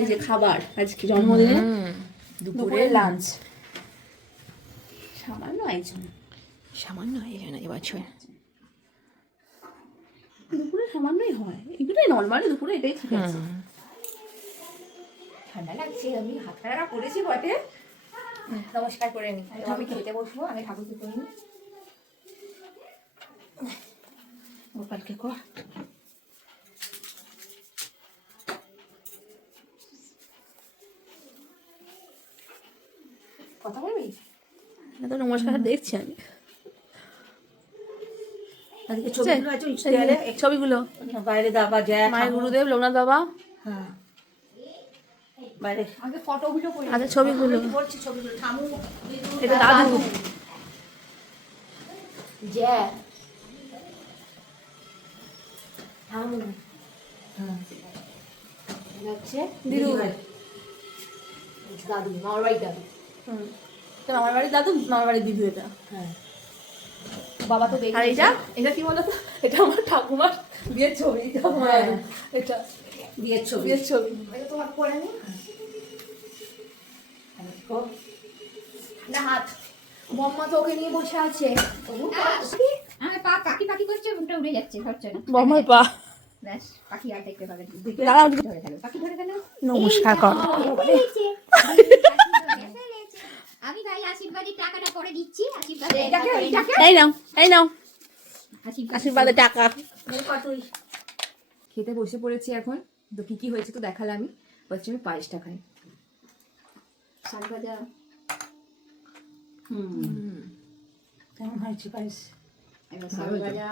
এই যে খাবার আজকে জন্মদিনে দুপুরে লাঞ্চ সামান্য আয়োজন। সামান্য আয়োজন এবছর। দুপুরে সামান্যই হয়, এগুলোই নর্মালি দুপুরে এটাই থাকে। ঠান্ডা লাগছে, আমি হাত খাড়া করেছি বটে। নমস্কার করে নি, আমি খেতে বসবো, আমি ঠাকুরকে করি নি। গোপালকে কর। কথা বলবি? এত নমস্কার দেখছি আমি। আজকে ছবিগুলো আছে ইস্তেহারে, ছবিগুলো বাইরে দাবা যায় মায়ের গুরুদেব লোকনাথ বাবা। হ্যাঁ বাইরে আগে ফটোগুলো করে আগে ছবিগুলো, বলছি ছবিগুলো ঠামু এটা দাদু। জ্যা ঠামু যাচ্ছে দিদু। দাদু, মামার বাড়ি দাদু। এটা মামার বাড়ির দাদু, মামার বাড়ির দিদু। এটা হ্যাঁ, বাবা তো আর এটা এটা কি বলতো, এটা আমার ঠাকুমার বিয়ের ছবি। এটা বিয়ের ছবি। বিয়ের ছবি। এটা তোমার করে নি না হাত। বম্মা তো ওকে নিয়ে বসে আছে। আমার পা পাখি পাখি করছে, ওটা উড়ে যাচ্ছে, হচ্ছে না। বমার পা। ব্যাস, পাখি আর দেখতে পাবে না। দাঁড়াও, ধরে ফেলো, পাখি ধরে ফেলো। নমস্কার কর। আমি ভাই আশীর্বাদের টাকাটা করে দিচ্ছি। আশীর্বাদে এই নাও, এই নাও আশীর্বাদ। আশীর্বাদের টাকা। খেতে বসে পড়েছি এখন। তো কি কি হয়েছে তো দেখালামই। বলছি আমি পায়েসটা খাই। শাক ভাজা, কেমন হয়েছে পায়েস? এবার শাক ভাজা,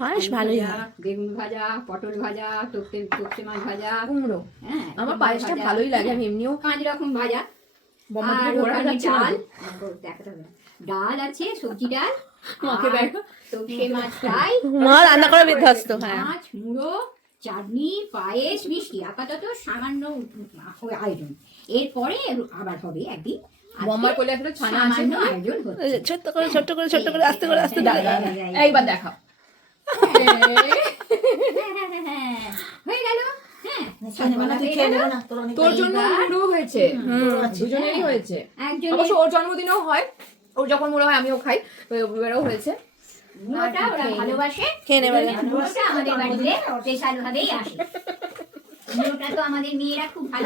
পায়েস ভালোই হয়। বেগুন ভাজা, পটল ভাজা, টোপতে মাছ ভাজা। কুমড়ো। হ্যাঁ, আমার পায়েসটা ভালোই লাগে, আমি এমনিও 5 রকম ভাজা। বম্মা আর থেকে ঘোরা ওখানে যাচ্ছে না ডাল, তো। দেখাতে হবে না। ডাল আছে, সবজি ডাল, মাকে আর দেখো। তোপসে মাছ ফ্রাই, মা রান্না করে বিধ্বস্ত। হ্যাঁ, মাছ, মুড়ো, চাটনি, পায়েস, মিষ্টি। আপাতত সামান্য আয়োজন। এরপরে আবার হবে একদিন। আজকে বম্মার কোলে একটা ছানা আছে সামান্য না? আয়োজন হচ্ছে। এই যে ছোট্ট করে ছোট্ট করে ছোট্ট করে আস্তে করে আস্তে ডাল। এইবার দেখাও। হ্যাঁ, হয়ে গেল। হ্যাঁ, খেয়ে নেবে না, তুই খেয়ে নেবে না, তোর অনেক তোর জন্য মুড়ো হয়েছে, দুজনেরই হয়েছে। একজন অবশ্য ওর জন্মদিনেও হয়, ওর যখন মুড়ো হয় আমিও খাই, এবারেও হয়েছে। মুড়োটা ওরা ভালোবাসে। খেয়ে নেবে। মুড়োটা আমাদের বাড়িতে স্পেশাল ভাবেই আসে। মুড়োটা তো আমাদের মেয়েরা খুব ভালো